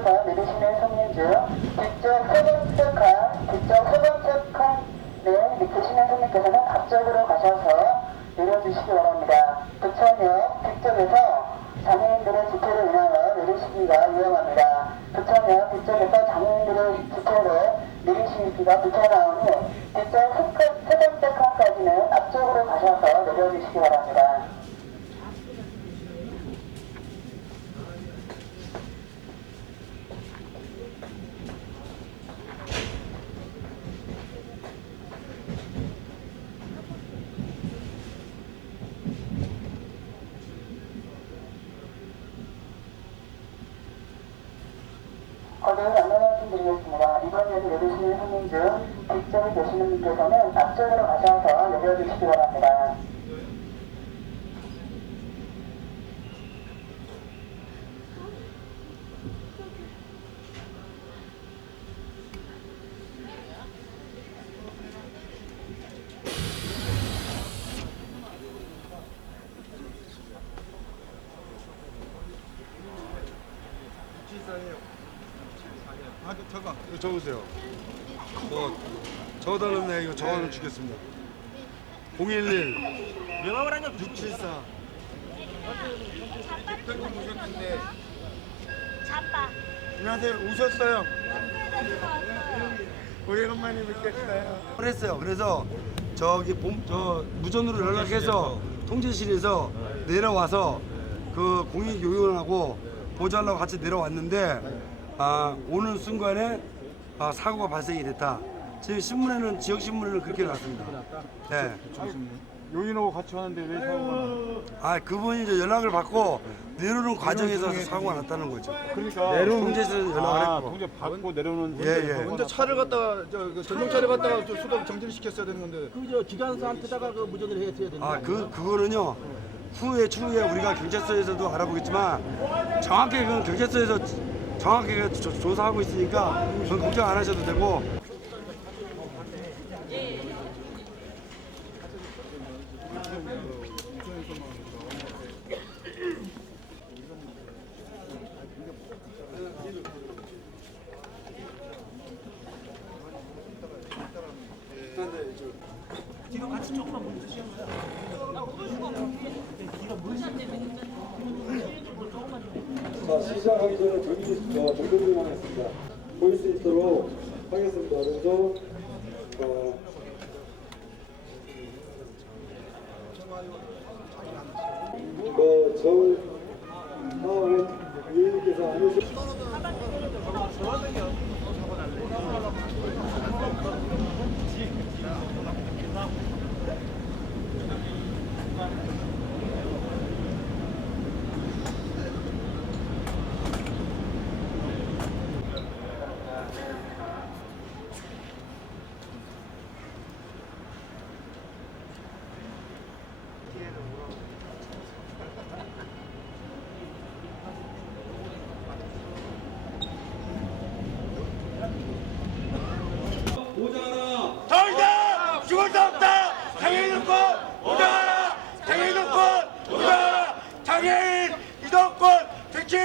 앞쪽에서 내리시는 손님 중 뒤쪽 세 번째 칸에 밑으시는 손님께서는 앞쪽으로 가셔서 내려주시기 바랍니다. 부천역 뒤쪽에서 장애인들의 집회로 인하여 내리시기가 위험합니다. 부천역 뒤쪽에서 장애인들의 집회로 내리시기가 불편하오니 뒤쪽 세 번째 칸까지는 앞쪽으로 가셔서 내려주시기 바랍니다. 거듭 안내 말씀드리겠습니다. 이번 역에 내리시는 손님 중 뒤쪽에 계시는 분께서는 앞쪽으로 가셔서 내려주시기 바랍니다. 잠깐 이거 적으세요. 적어달라네. 이거 적어는 주겠습니다. 011 명함을 한장 674. 자빠. 안녕하세요. 오셨어요. 오래간만에 뵙겠어요. 그랬어요. 그래서 저기 무전으로 연락해서 통제실에서 내려와서 그 공익요원하고 보좌하려고 같이 내려왔는데 오는 순간에 사고가 발생이 됐다. 저희 신문에는 지역 신문에는 그렇게 나왔습니다. 네. 요인하고 같이 왔는데 왜 사고가 그분이 이제 연락을 받고 내려오는 과정에서 사고가 났다는 거죠. 그러니까 통제실에서 연락을 했고. 통제 받고 내려오는 예. 혼자 차를 갖다가 전동차를 갖다가 수동 정지를 시켰어야 되는 건데. 그저 기관사한테다가 그 무전을 해야 되는 그거는요. 추후에 우리가 경찰서에서도 알아보겠지만 정확히 그 경찰서에서 정확히 조사하고 있으니까 그건 걱정 안 하셔도 되고. 뒤로 같이 조금만 보여주시면 자, 시작하기 전에 정돈 좀 하겠습니다. 보일 수 있도록 하겠습니다. 그래서 위원님께서 안 오셨. 더 이상 죽을 수 없다. 장애인 이동권 보장하라. 장애인 이동권 보장하라. 장애인 이동권 특히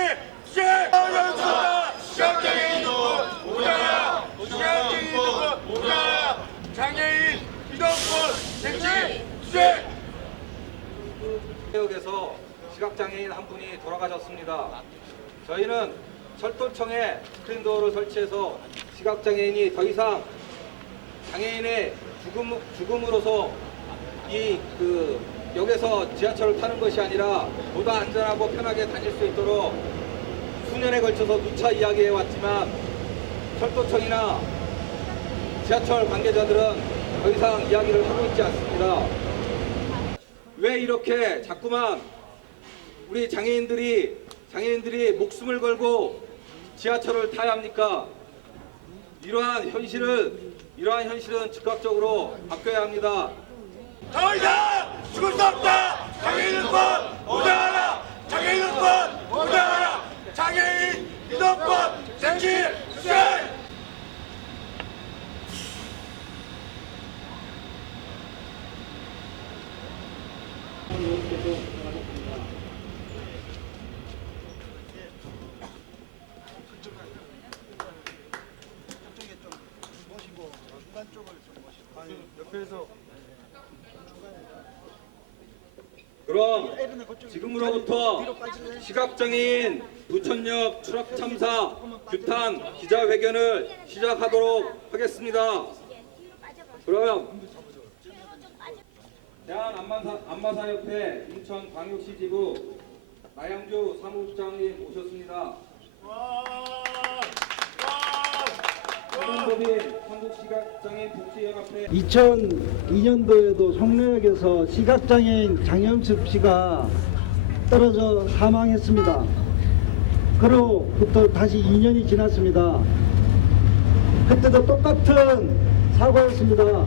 시각장애인 이동권 보장하라. 시각장애인 이동권 보장하라. 장애인 이동권 특히 지역에서 시각장애인 한 분이 돌아가셨습니다. 저희는 철도청에 스크린도어를 설치해서 시각장애인이 더 이상 장애인의 죽음으로서 역에서 지하철을 타는 것이 아니라 보다 안전하고 편하게 다닐 수 있도록 수년에 걸쳐서 누차 이야기해 왔지만 철도청이나 지하철 관계자들은 더 이상 이야기를 하고 있지 않습니다. 왜 이렇게 자꾸만 우리 장애인들이 목숨을 걸고 지하철을 타야 합니까? 이러한 현실은 즉각적으로 바뀌어야 합니다. 더 이상 죽을 수 없다. 장애인 이동권 보장하라. 장애인 이동권 보장하라. 장애인 이동권 쟁취 수행. 그럼 지금으로부터 시각장애인 부천역 추락 참사 규탄 기자회견을 시작하도록 하겠습니다. 그럼 대한안마사협회 인천광역시 지부 나양주 사무국장님 모셨습니다. 한국법인 한국시각장애인 복지연합회 2002년도에도 송로역에서 시각장애인 장영습 씨가 떨어져 사망했습니다. 그로부터 다시 2년이 지났습니다. 그때도 똑같은 사고였습니다.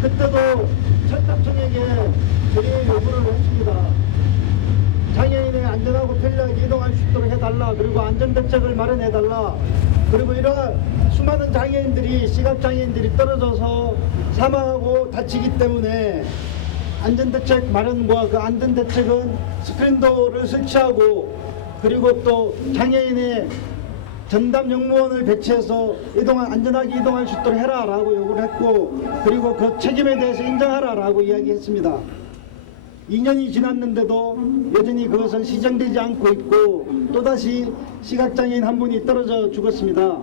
그때도 철탑청에게 질의 요구를 했습니다. 장애인의 안전하고 편리하게 이동할 수 있도록 해달라. 그리고 안전대책을 마련해달라. 그리고 이러한 수많은 장애인들이 시각장애인들이 떨어져서 사망하고 다치기 때문에 안전대책 마련과 그 안전대책은 스크린도어를 설치하고 그리고 또 장애인의 전담 영무원을 배치해서 안전하게 이동할 수 있도록 해라 라고 요구를 했고 그리고 그 책임에 대해서 인정하라 라고 이야기했습니다. 2년이 지났는데도 여전히 그것은 시정되지 않고 있고 또다시 시각장애인 한 분이 떨어져 죽었습니다.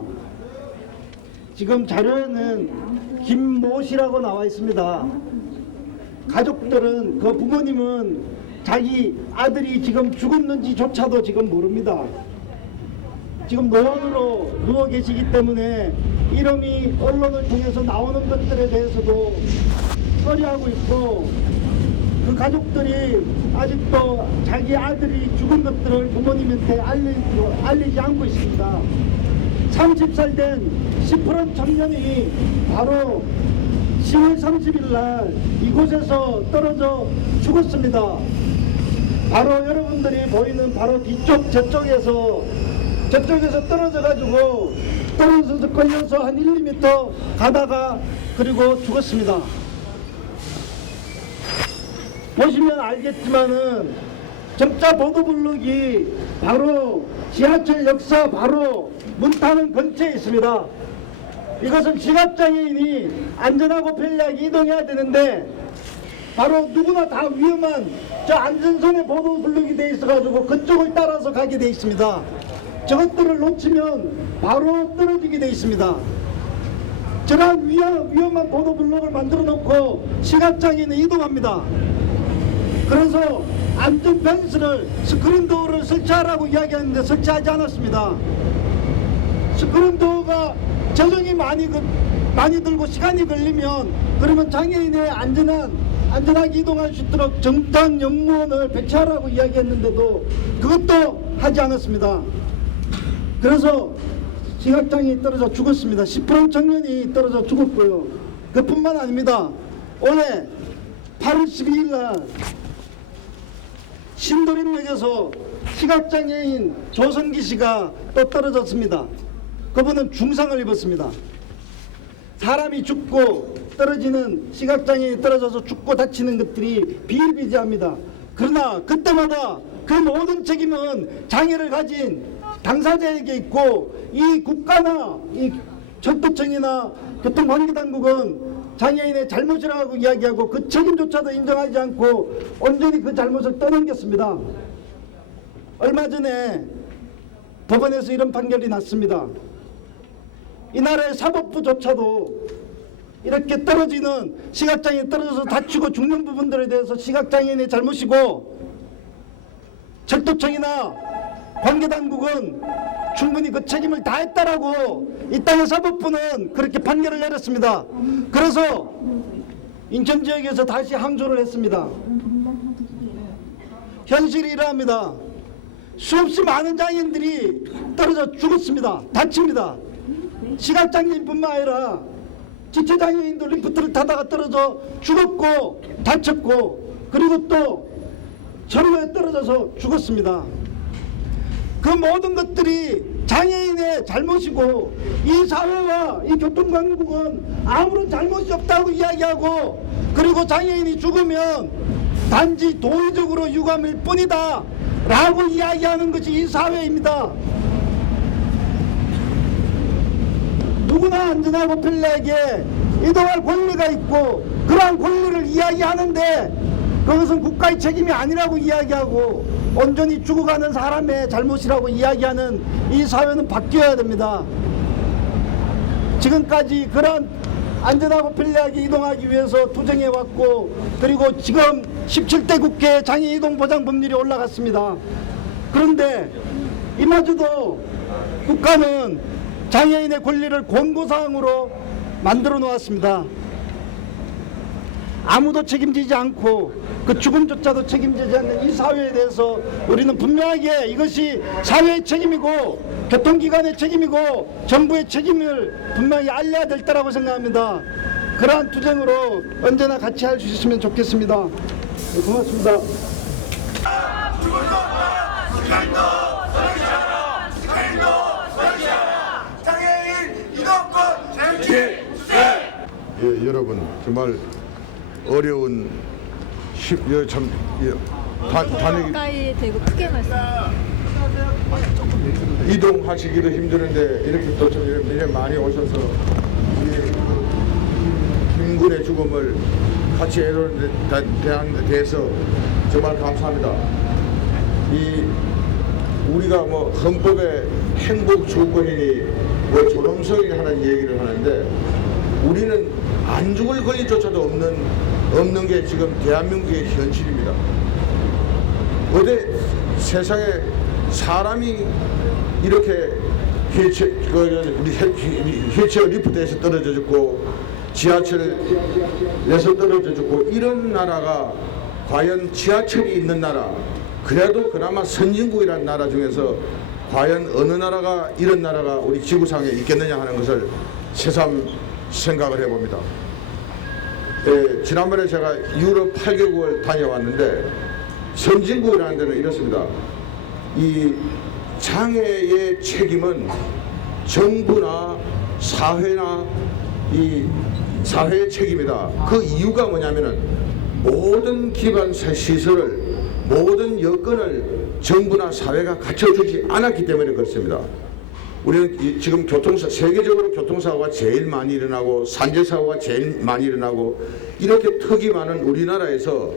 지금 자료에는 김모 씨라고 나와 있습니다. 가족들은 그 부모님은 자기 아들이 지금 죽었는지조차도 지금 모릅니다. 지금 노원으로 누워 계시기 때문에 이름이 언론을 통해서 나오는 것들에 대해서도 처리하고 있고 그 가족들이 아직도 자기 아들이 죽은 것들을 부모님한테 알리지 않고 있습니다. 30살 된 시프런 청년이 바로 10월 30일 날 이곳에서 떨어져 죽었습니다. 바로 여러분들이 보이는 바로 뒤쪽 저쪽에서 떨어져 가지고 떨어져서 걸려서 한 1, 2m 가다가 그리고 죽었습니다. 보시면 알겠지만은 점자 보도블록이 바로 지하철 역사 바로 문타는 근처에 있습니다. 이것은 시각장애인이 안전하고 편리하게 이동해야 되는데 바로 누구나 다 위험한 저 안전선의 보도블록이 돼 있어가지고 그쪽을 따라서 가게 돼 있습니다. 저것들을 놓치면 바로 떨어지게 돼 있습니다. 저런 위험한 보도블록을 만들어 놓고 시각장애인은 이동합니다. 그래서 안전펜스를 스크린도어를 설치하라고 이야기하는데 설치하지 않았습니다. 스크린도어가 재정이 많이 들고 시간이 걸리면 그러면 장애인의 안전하게 이동할 수 있도록 정당 영무원을 배치하라고 이야기했는데도 그것도 하지 않았습니다. 그래서 시각장애인이 떨어져 죽었습니다. 10% 청년이 떨어져 죽었고요. 그뿐만 아닙니다. 올해 8월 12일 날 신도림역에서 시각장애인 조성기 씨가 또 떨어졌습니다. 그분은 중상을 입었습니다. 사람이 죽고 떨어지는 시각장애인이 떨어져서 죽고 다치는 것들이 비일비재합니다. 그러나 그때마다 그 모든 책임은 장애를 가진 당사자에게 있고 이 국가나 이 철도청이나 교통관계당국은 장애인의 잘못이라고 이야기하고 그 책임조차도 인정하지 않고 온전히 그 잘못을 떠넘겼습니다. 얼마 전에 법원에서 이런 판결이 났습니다. 이 나라의 사법부조차도 이렇게 떨어지는 시각장애인이 떨어져서 다치고 죽는 부분들에 대해서 시각장애인의 잘못이고 철도청이나 관계당국은 충분히 그 책임을 다했다라고 이 땅의 사법부는 그렇게 판결을 내렸습니다. 그래서 인천 지역에서 다시 항소를 했습니다. 현실이 이러합니다. 수없이 많은 장애인들이 떨어져 죽었습니다. 다칩니다. 시각장애인뿐만 아니라 지체장애인도 리프트를 타다가 떨어져 죽었고 다쳤고 그리고 또 철로에 떨어져서 죽었습니다. 그 모든 것들이 장애인의 잘못이고 이 사회와 이 교통당국은 아무런 잘못이 없다고 이야기하고 그리고 장애인이 죽으면 단지 도의적으로 유감일 뿐이다 라고 이야기하는 것이 이 사회입니다. 누구나 안전하고 편리하게 이동할 권리가 있고 그러한 권리를 이야기하는데 그것은 국가의 책임이 아니라고 이야기하고 온전히 죽어가는 사람의 잘못이라고 이야기하는 이 사회는 바뀌어야 됩니다. 지금까지 그런 안전하고 편리하게 이동하기 위해서 투쟁해왔고 그리고 지금 17대 국회에 장애이동 보장 법률이 올라갔습니다. 그런데 이마저도 국가는 장애인의 권리를 권고사항으로 만들어 놓았습니다. 아무도 책임지지 않고 그 죽음조차도 책임지지 않는 이 사회에 대해서 우리는 분명하게 이것이 사회의 책임이고 교통기관의 책임이고 정부의 책임을 분명히 알려야 될 때라고 생각합니다. 그러한 투쟁으로 언제나 같이 할 수 있으면 좋겠습니다. 네, 고맙습니다. 예, 여러분 정말 어려운 참 단위 가까이 대고 크게 말씀. 이동하시기도 힘드는데 이렇게 또 좀 이렇게 많이 오셔서 이 김군의 죽음을 같이 해놓은 데 대해서 정말 감사합니다. 이 우리가 뭐 헌법에 행복 주권이니 뭐 존엄성이 하는 얘기를 하는데 우리는 안 죽을 권리조차도 없는 게 지금 대한민국의 현실입니다. 어디 세상에 사람이 이렇게 휠체어 리프트에서 떨어져 죽고 지하철에서 떨어져 죽고 이런 나라가 과연 지하철이 있는 나라 그래도 그나마 선진국이라는 나라 중에서 과연 어느 나라가 이런 나라가 우리 지구상에 있겠느냐 하는 것을 새삼 생각을 해봅니다. 지난번에 제가 유럽 8개국을 다녀왔는데 선진국이라는 데는 이렇습니다. 이 장애의 책임은 정부나 사회나 이 사회의 책임이다. 그 이유가 뭐냐면은 모든 기반 시설을 모든 여건을 정부나 사회가 갖춰주지 않았기 때문에 그렇습니다. 우리는 지금 세계적으로 교통사고가 제일 많이 일어나고 산재사고가 제일 많이 일어나고 이렇게 턱이 많은 우리나라에서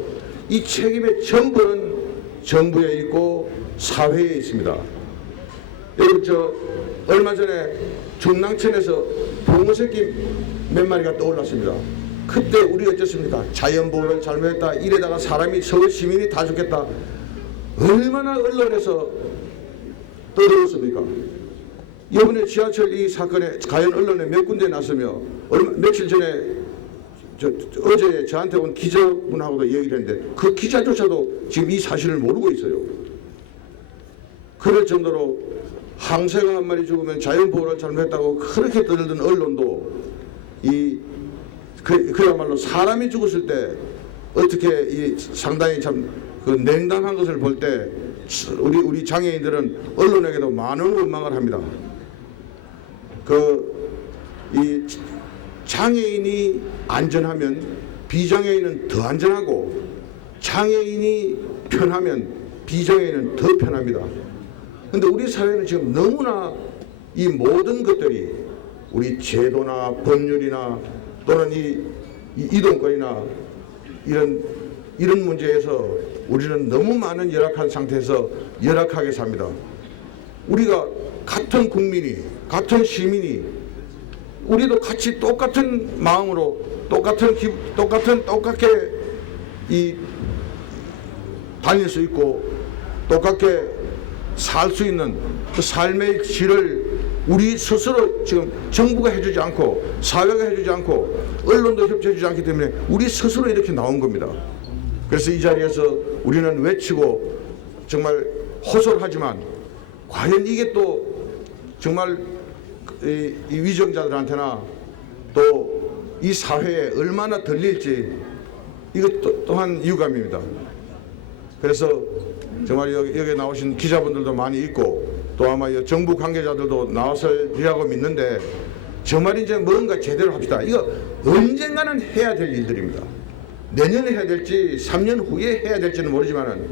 이 책임의 전부는 정부에 있고 사회에 있습니다. 여기 얼마 전에 중랑천에서 봉어새끼 몇 마리가 떠올랐습니다. 그때 우리가 어쨌습니까? 자연보호를 잘못했다. 이래다가 사람이 서울 시민이 다 죽겠다. 얼마나 언론에서 떠들었습니까? 이번에 지하철 이 사건에 과연 언론에 몇 군데 났으며 며칠 전에 어제 저한테 온 기자분하고도 얘기를 했는데 그 기자조차도 지금 이 사실을 모르고 있어요. 그럴 정도로 항새가 한 마리 죽으면 자연보호를 잘못했다고 그렇게 떠들던 언론도 그야말로 사람이 죽었을 때 어떻게 상당히 참 그 냉담한 것을 볼 때 우리 장애인들은 언론에게도 많은 원망을 합니다. 이 장애인이 안전하면 비장애인은 더 안전하고 장애인이 편하면 비장애인은 더 편합니다. 그런데 우리 사회는 지금 너무나 이 모든 것들이 우리 제도나 법률이나 또는 이 이동권이나 이런 문제에서 우리는 너무 많은 열악한 상태에서 열악하게 삽니다. 우리가 같은 국민이 같은 시민이 우리도 같이 똑같은 마음으로 똑같게 다닐 수 있고 똑같게 살 수 있는 그 삶의 질을 우리 스스로 지금 정부가 해주지 않고 사회가 해주지 않고 언론도 협조해주지 않기 때문에 우리 스스로 이렇게 나온 겁니다. 그래서 이 자리에서 우리는 외치고 정말 호소하지만 과연 이게 또 정말 이 위정자들한테나 또 이 사회에 얼마나 들릴지 이것 또한 유감입니다. 그래서 정말 여기 나오신 기자분들도 많이 있고 또 아마 정부 관계자들도 나왔으리라고 믿는데 정말 이제 뭔가 제대로 합시다. 이거 언젠가는 해야 될 일들입니다. 내년에 해야 될지 3년 후에 해야 될지는 모르지만은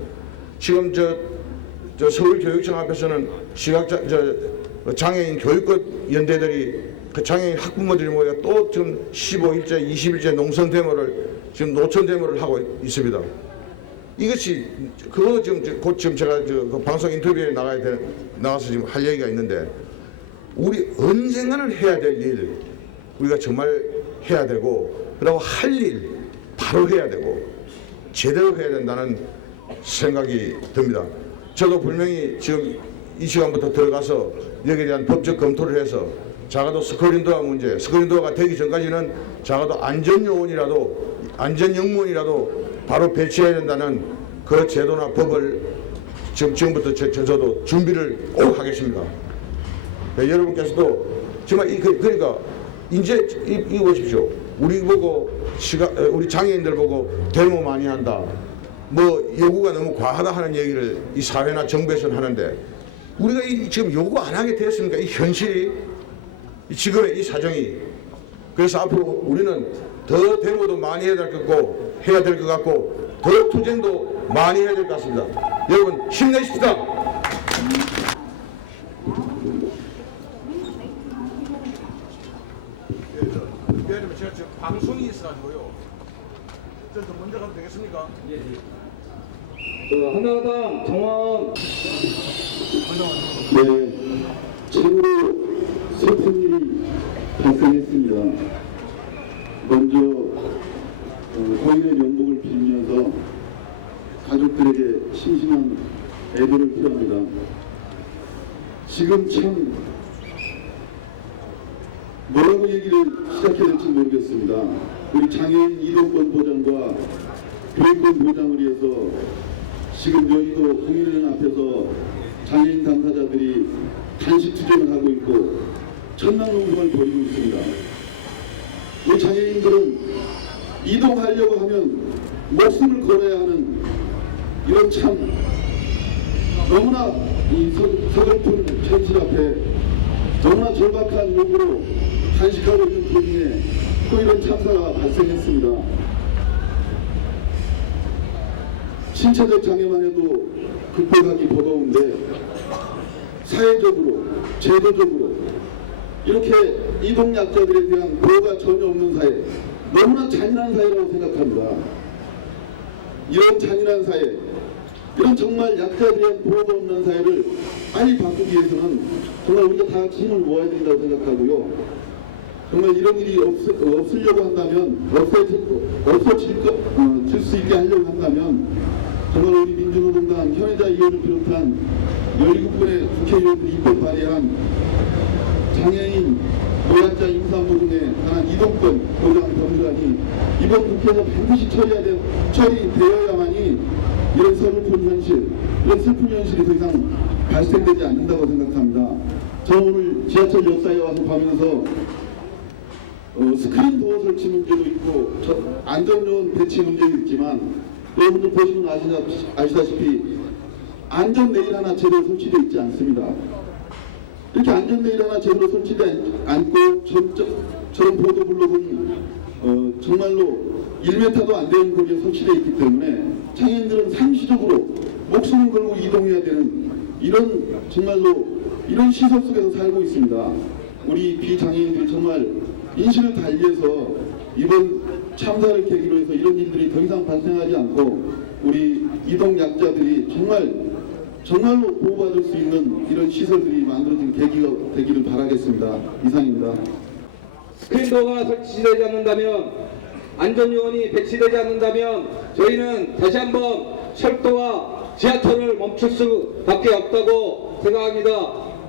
지금 서울교육청 앞에서는 장애인 교육권 연대들이 그 장애인 학부모들이 모여 또 지금 15일째, 20일째 농성 데모를 지금 노천 데모를 하고 있습니다. 이것이 그거 지금 곧 지금 제가 그 방송 인터뷰에 나가서 지금 할 얘기가 있는데 우리 언젠가는 해야 될 일 우리가 정말 해야 되고 그리고 할 일 바로 해야 되고 제대로 해야 된다는 생각이 듭니다. 저도 분명히 지금 이 시간부터 들어가서 여기에 대한 법적 검토를 해서 작아도 스크린도어 문제, 스크린도어가 되기 전까지는 작아도 안전요원이라도 안전영문이라도 바로 배치해야 된다는 그 제도나 법을 지금부터 저도 준비를 꼭 하겠습니다. 네, 여러분께서도 정말 그러니까 이제 이거 보십시오. 우리 보고 우리 장애인들 보고 데모 많이 한다. 뭐 요구가 너무 과하다 하는 얘기를 이 사회나 정부에서는 하는데 우리가 지금 요구 안 하게 됐습니까? 이 현실이 지금의 이 사정이. 그래서 앞으로 우리는 더 데모도 많이 해야 될 것 같고 더 투쟁도 많이 해야 될 것 같습니다. 여러분 힘내십시다. 미안하면 제가 지금 방송이 있어가지고요. 좀 먼저 가도 되겠습니까? 예. 한나라당 정원. 네, 참으로 슬픈 일이 발생했습니다. 먼저 고인의 명복을 빌면서 가족들에게 심심한 애도를 표합니다. 지금 참 뭐라고 얘기를 시작해야 될지 모르겠습니다. 우리 장애인 이동권 보장과 교육권 보장을 위해서 지금 여의도 국민의원 앞에서 장애인 당사자들이 단식 투쟁을 하고 있고 천막농성을 벌이고 있습니다. 이 장애인들은 이동하려고 하면 목숨을 걸어야 하는 이런 참 너무나 이 서글픈 현실 앞에 너무나 절박한 요구로 단식하고 있는 도중에 또 이런 참사가 발생했습니다. 신체적 장애만 해도 극복하기 버거운데 사회적으로, 제도적으로 이렇게 이동약자들에 대한 보호가 전혀 없는 사회, 너무나 잔인한 사회라고 생각합니다. 이런 잔인한 사회, 이런 정말 약자들에 대한 보호가 없는 사회를 빨리 바꾸기 위해서는 정말 우리가 다 같이 힘을 모아야 된다고 생각하고요. 정말 이런 일이 없으려고 한다면, 없어질 수 있게 하려고 한다면 정말 우리 민주노동당 현혜자 의원을 비롯한 17분의 국회의원들이 입법 발의한 장애인 노약자 임산부등에 관한 이동권 보장 법률안이 이번 국회에서 반드시 처리되어야만이 이런 서글픈 현실, 이런 슬픈 현실이 더 이상 발생되지 않는다고 생각합니다. 저는 오늘 지하철 역사에 와서 가면서 스크린 도어 설치 문제도 있고 안전요원 배치 문제도 있지만 여러분들 보시면 아시다시피 안전레일 하나 제대로 설치되어 있지 않습니다. 이렇게 안전레일 하나 제대로 설치되지 않고 저런 보도블록은 정말로 1m도 안 되는 거리에 설치되어 있기 때문에 장애인들은 상시적으로 목숨을 걸고 이동해야 되는 이런 정말로 이런 시설 속에서 살고 있습니다. 우리 비장애인들이 정말 인식을 달리해서 이번 참사를 계기로 해서 이런 일들이 더 이상 발생하지 않고 우리 이동약자들이 정말로 보호받을 수 있는 이런 시설들이 만들어진 계기가 되기를 바라겠습니다. 이상입니다. 스크린도어가 설치되지 않는다면, 안전요원이 배치되지 않는다면 저희는 다시 한번 철도와 지하철을 멈출 수밖에 없다고 생각합니다.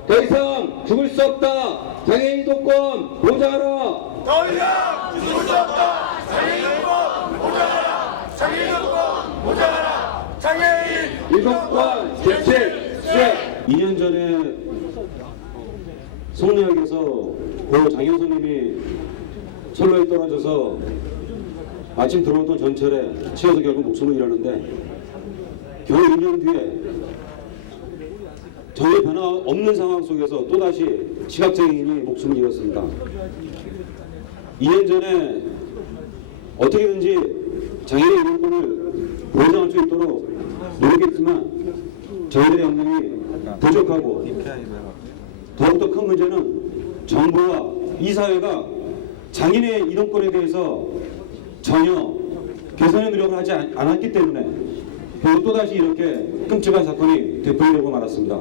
더 이상 죽을 수 없다. 장애인 이동권 보장하라. 더 이상 죽을 수 없다. 장애인 이동권 보장하라. 장애인 이동권 보장하라. 장애인 이동권 개최 수행. 2년 전에 송내역에서 고 장현수님이 철로에 떨어져서 마침 들어오던 전철에 치여서 결국 목숨을 잃었는데 겨우 2년 뒤에 전혀 변화 없는 상황 속에서 또다시 시각장애인이 목숨을 잃었습니다. 2년 전에 어떻게든지 장애인의 이동권을 보장할 수 있도록 노력했지만 저희들의 역량이 부족하고 더욱더 큰 문제는 정부와 이 사회가 장애인의 이동권에 대해서 전혀 개선의 노력을 하지 않았기 때문에 결국 또다시 이렇게 끔찍한 사건이 되풀이되고 말았습니다.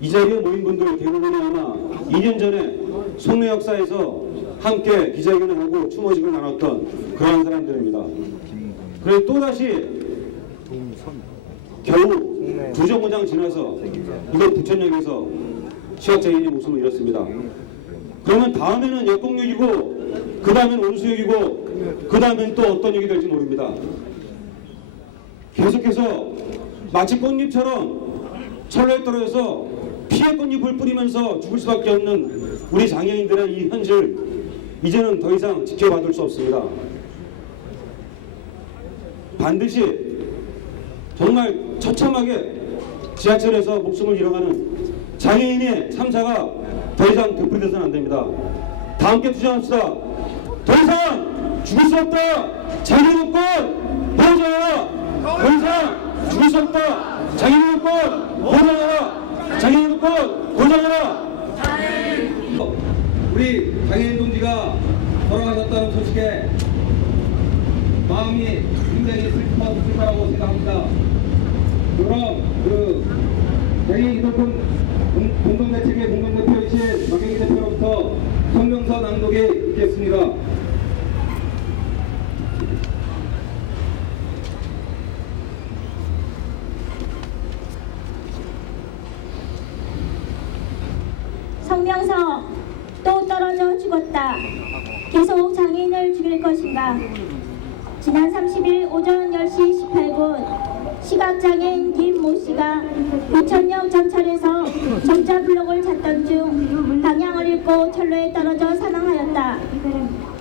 이 자리에 모인 분들 대부분이 아마 2년 전에 송내 역사에서 함께 기자회견을 하고 추모식을 나눴던 그러한 사람들입니다. 그래서 또다시 겨우 두 정거장 지나서 이번 부천역에서 시각장애인의 목숨을 잃었습니다. 그러면 다음에는 역곡역이고 그 다음엔 온수역이고 그 다음엔 또 어떤 역이 될지 모릅니다. 계속해서 마치 꽃잎처럼 철로에 떨어져서 피해 꽃잎을 뿌리면서 죽을 수밖에 없는 우리 장애인들의 이 현실, 이제는 더 이상 지켜봐둘 수 없습니다. 반드시 정말 처참하게 지하철에서 목숨을 잃어가는 장애인의 참사가 더 이상 되풀이돼서는 안 됩니다. 다 함께 투쟁합시다. 더 이상 죽을 수 없다. 장애인권 보호자라. 더 이상 죽을 수 없다. 장애인권 보호자라. 장애인권 보호자라. 우리 장애인 동지가 돌아가셨다는 소식에 마음이 굉장히 슬퍼라고 생각합니다. 그럼 장애인 이동권 공동대책의 공동대표이신 박영희 대표로부터 성명서 낭독이 있겠습니다. 성명서. 또 떨어져 죽었다. 계속 장애인을 죽일 것인가? 지난 30일 오전 10시 18분 시각장애인 김모 씨가 부천역 전철에서 정자 블록을 찾던 중 방향을 잃고 철로에 떨어져 사망하였다.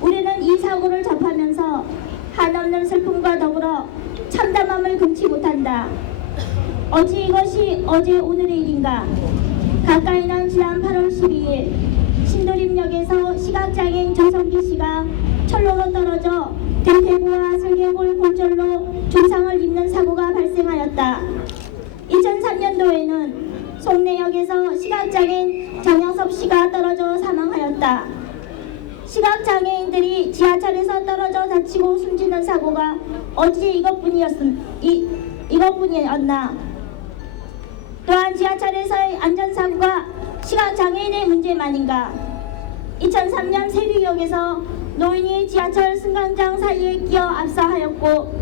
우리는 이 사고를 접하면서 한없는 슬픔과 더불어 참담함을 금치 못한다. 어찌 이것이 어제 오늘의 일인가? 가까이는 지난 8월 12일 신도림역에서 시각장애인 조성기 씨가 철로로 떨어져 대퇴부와 슬개골 골절로 중상을 입는 사고가 발생하였다. 2003년도에는 송내역에서 시각장애인 정영섭 씨가 떨어져 사망하였다. 시각장애인들이 지하철에서 떨어져 다치고 숨지는 사고가 어찌 이것뿐이었나? 또한 지하철에서의 안전사고가 시각장애인의 문제만인가? 2003년 세류역에서 노인이 지하철 승강장 사이에 끼어 압사하였고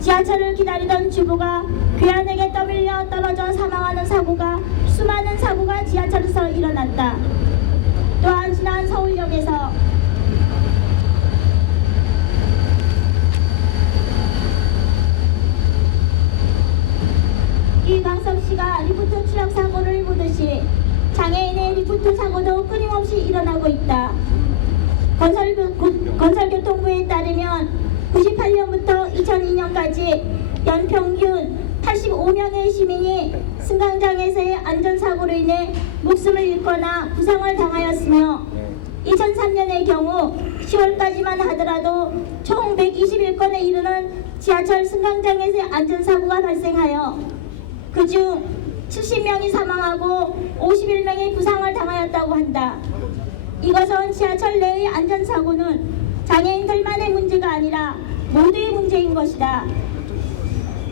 지하철을 기다리던 주부가 괴한에게 떠밀려 떨어져 사망하는 사고가 수많은 사고가 지하철에서 일어났다. 또한 지난 서울역에서 이광섭 씨가 리프트 추락 사고를 보듯이 장애인의 리프트 사고도 끊임없이 일어나고 있다. 건설교통부에 따르면 98년부터 2002년까지 연평균 85명의 시민이 승강장에서의 안전사고로 인해 목숨을 잃거나 부상을 당하였으며 2003년의 경우 10월까지만 하더라도 총 121건에 이르는 지하철 승강장에서의 안전사고가 발생하여 그중 70명이 사망하고 51명이 부상을 당하였다고 한다. 이것은 지하철 내의 안전사고는 장애인들만의 문제가 아니라 모두의 문제인 것이다.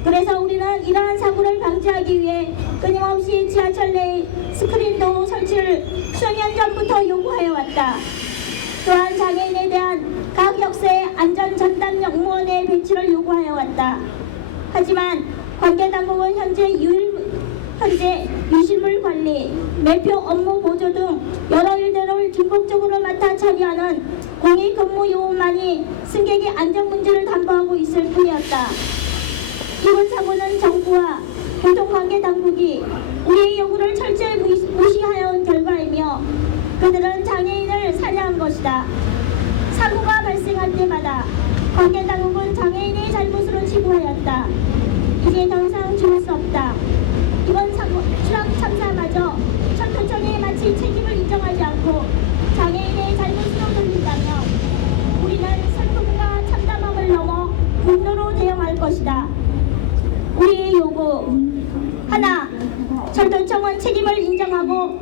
그래서 우리는 이러한 사고를 방지하기 위해 끊임없이 지하철 내의 스크린도 설치를 수년 전부터 요구하여 왔다. 또한 장애인에 대한 각 역사의 안전 전담 영무원의 배치를 요구하여 왔다. 하지만 관계당국은 현재 유실물 관리, 매표 업무 보조 등 여러 일들을 중복적으로 맡아 처리하는 공익 근무 요원만이 승객의 안전 문제를 담보하고 있을 뿐이었다. 이번 사고는 정부와 교통관계 당국이 우리의 요구를 철저히 무시하여 온 결과이며 그들은 장애인을 살해한 것이다. 사고가 발생할 때마다 관계당국은 장애인의 잘못으로 치부하였다. 이제 더 이상 죽을 수 없다. 이번 추락 참사마저 철도청이 마치 책임을 인정하지 않고 장애인의 잘못으로 돌린다면 우리는 슬픔과 참담함을 넘어 분노로 대응할 것이다. 우리의 요구 하나, 철도청은 책임을 인정하고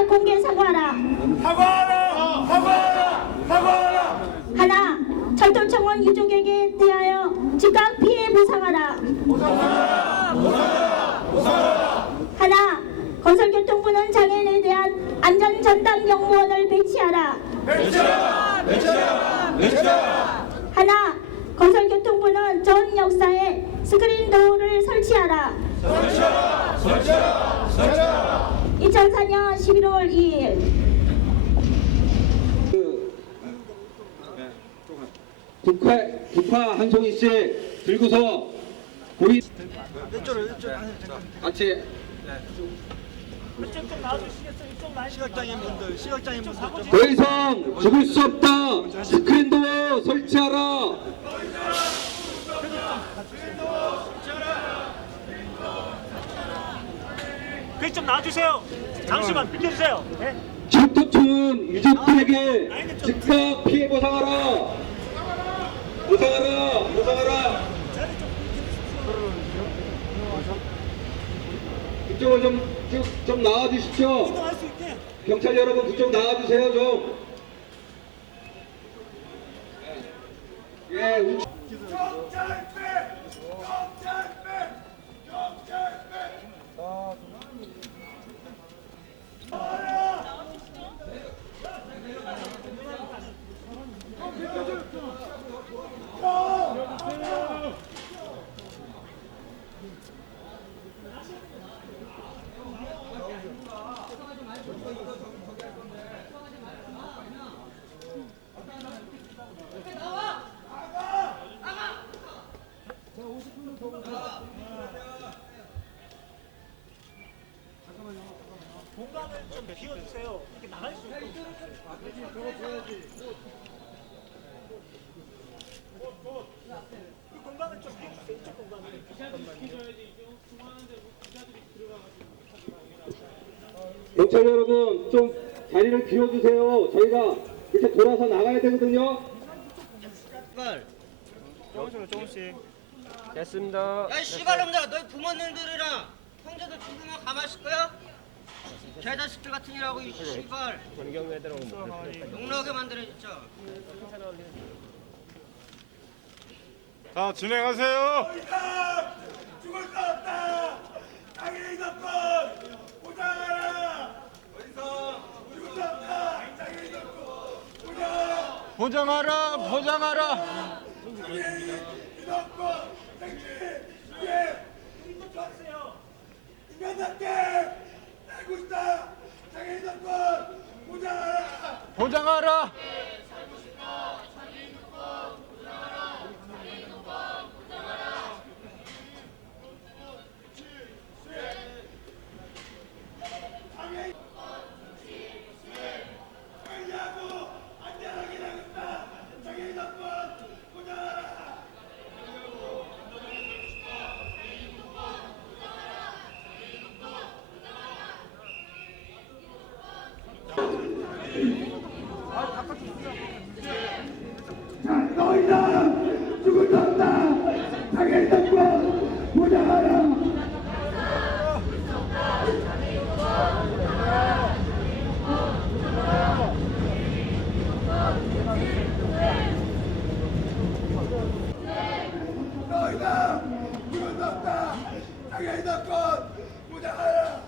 즉각 공개 사과하라. 사과하라! 사과하라! 사과하라! 하나, 철도청원 유족에게 대하여 즉각 피해 보상하라. 보상하라! 보상하라! 보상하라! 하나, 건설교통부는 장애인에 대한 안전전담 영무원을 배치하라. 배치하라! 배치하라! 배치하라! 하나, 건설교통부는 전 역사에 스크린 도어를 설치하라. 설치하라! 설치하라! 설치하라! 2004년 11월 2일 국화 한송이 씨 들고서 고위 같이 더 이상 죽을 수 없다. 스크린도어 설치하라. 그게 좀 놔주세요. 잠시만 비켜주세요. 네? 철도청은 유족들에게 즉각 피해 보상하라. 보상하라. 보상하라. 그쪽으로 좀 나와주십시오. 경찰 여러분 그쪽 나와주세요 좀. 예. 공간을 좀 비워주세요. 이렇게 나갈 수 있도록. 그 공간을 좀 비워주세요. 이쪽 공간을. 경찰 여러분 좀 자리를 비워주세요. 저희가 이렇게 돌아서 나가야 되거든요. 조금씩. 됐습니다. 야, 씨발놈들아, 너희 부모님들이랑 형제들 죽으면 가만히 있을 거야? 개자식들 같은 일하고, 이 씨발. 욕나게 만들어, 진짜. 자, 진행하세요. 죽을 수 없다! 장애인 덕분 보장하라! 어디서 죽을 수 없다! 장애인 덕분 보장하라! 보장하라. 보장하라. 장애인 덕분 생쥐 예! 인간답게 살고 싶다! 장애인 덕분 보장하라! 보장하라. 더 이상 죽을 수 없다! 장애인 덕분 보장하라! 더 이상 죽을 수 없다! 장애인 덕분 보장하라!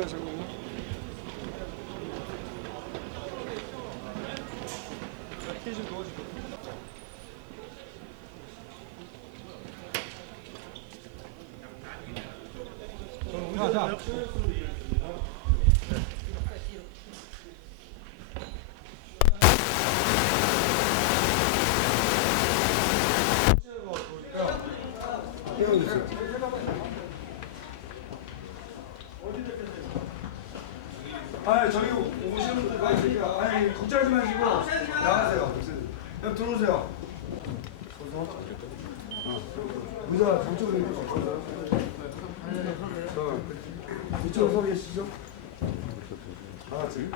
잠깐만요. 좀 넣어줄게요. 자. 아, 저기 오시는 분들 많으니까, 아니, 걱정하지 마시고 나가세요. 그냥 들어오세요. 의자 저쪽으로 이렇게 이쪽으로 서 계시죠? 다 같이.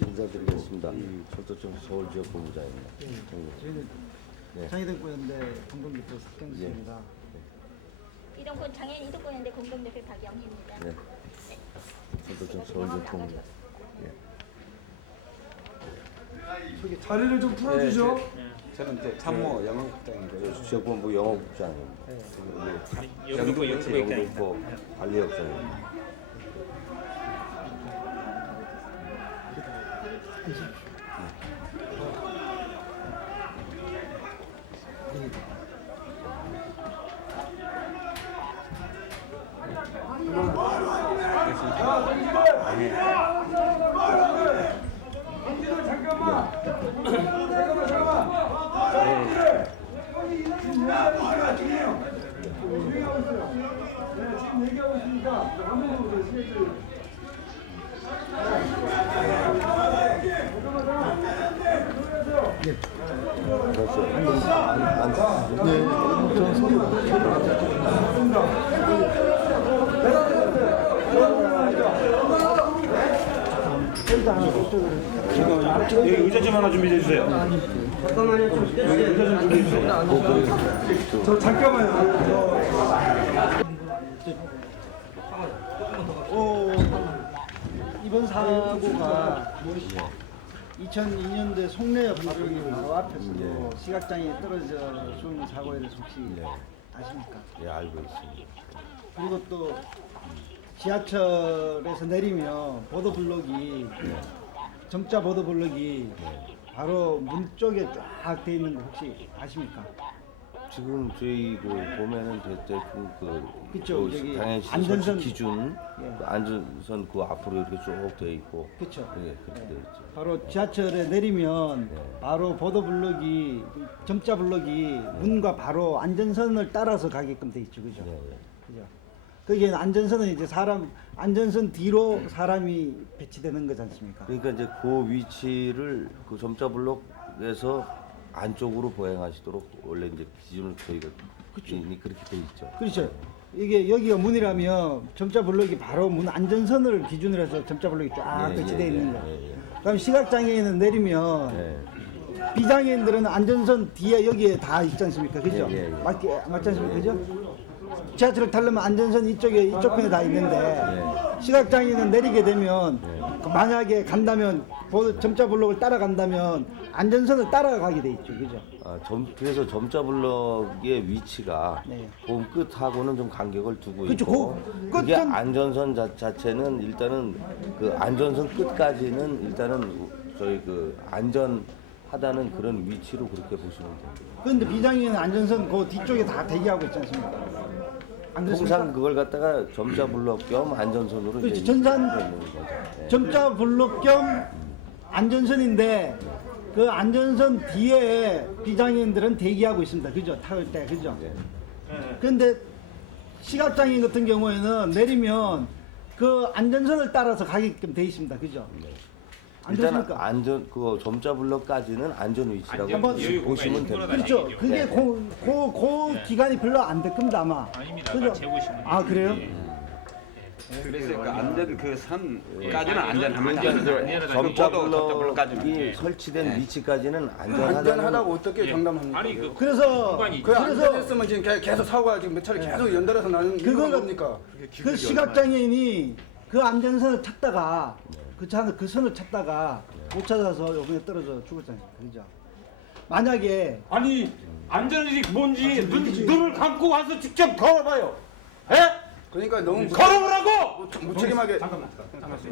인사드리겠습니다. 철도청 서울지역본부장입니다. 저희는 네. 장애등권연대 공동대표 석경수입니다. 이동권 장애인 이동권연대 공동대표 박영희입니다. 네. 철도청 서울지역본부. 자리를 좀 풀어주죠. 저는 이제 참모 영업국장인데 지역본부 영업국장입니다. 영등포 관리역장입니다. 지금 얘기하고 있으니까 한번 보세요. 여기 의자 좀 하나 준비해 주세요. 의자 좀 준비해 주세요. 저 잠깐만요. 이번 사고가 2002년도에 송내역 바로 앞에서 시각장애인이 떨어져 죽는 사고에 대해서 혹시 아십니까? 예, 알고 있습니다. 그리고 또 지하철에서 내리면 보도블록이 점자 보도블록이 바로 문 쪽에 쫙 돼 있는 거 혹시 아십니까? 지금 저희 그 보면은 대충 그쵸, 저기 당연시 안전선- 설치 기준 예. 그 안전선 그 앞으로 이렇게 쭉 돼 있고. 그쵸. 예, 그렇게 돼 있죠. 바로 지하철에 내리면 바로 보도블록이 점자 블록이 문과 바로 안전선을 따라서 가게끔 돼 있죠, 그죠? 그죠? 거기에는 안전선은 이제 안전선 뒤로 사람이 배치되는 거지 않습니까? 그러니까 이제 그 위치를 그 점자 블록에서 안쪽으로 보행하시도록 원래 이제 기준을 저희가 이미 그렇게 돼 있죠. 그렇죠. 이게 여기가 문이라면 점자 블록이 바로 문 안전선을 기준으로 해서 점자 블록이 쫙 배치되어 있는 거예요. 그럼 시각장애인은 내리면 비장애인들은 안전선 뒤에 여기에 다 있지 않습니까? 그죠? 맞지 않습니까? 그죠? 지하철을 타려면 안전선 이쪽에 이쪽 편에 다 있는데 시각장애인은 내리게 되면 만약에 간다면 점자 블록을 따라간다면 안전선을 따라가게 돼 있죠, 그죠? 그래서 점자 블록의 위치가 봄 끝하고는 좀 간격을 두고 그쵸, 있고 그 그게 끝은- 안전선 자체는 일단은 그 안전선 끝까지는 일단은 저희 그 안전하다는 그런 위치로 그렇게 보시면 됩니다. 그런데 비장애인은 안전선 그 뒤쪽에 다 대기하고 있지 않습니까? 안 그렇습니까? 통상 그걸 갖다가 점자 블록 겸 안전선으로 그렇지, 이제 전산 있는 거죠. 네. 점자 블록 겸 안전선인데 그 안전선 뒤에 비장애인들은 대기하고 있습니다. 그죠? 타올 때, 그죠? 그런데 시각장애인 같은 경우에는 내리면 그 안전선을 따라서 가게끔 돼 있습니다. 그죠? 안 일단 그렇습니까? 안전 그 점자 블록까지는 안전 위치라고 보시면 됩니다. 그렇죠. 그게 그 기간이 별로 안 될 겁니다 아마. 아닙니다. 그죠? 재고 있습니다. 아 그래요? 그래서 그 안전 그 선까지는 안전합니다. 점자 블록이 설치된 위치까지는 안전하다고 어떻게 장담합니까? 아니 그 그래서 그 안전했으면 지금 계속 사고가 지금 몇 차례 계속 연달아서 나는 이유가 뭡니까? 그 시각장애인이 그 안전선을 찾다가 그 선을 찾다가 못 찾아서 이번에 떨어져 죽었잖아요. 그죠? 만약에 아니 안전이 뭔지 눈을 감고 와서 직접 걸어봐요. 예? 그러니까 너무 걸어보라고! 무책임하게. 잠깐만.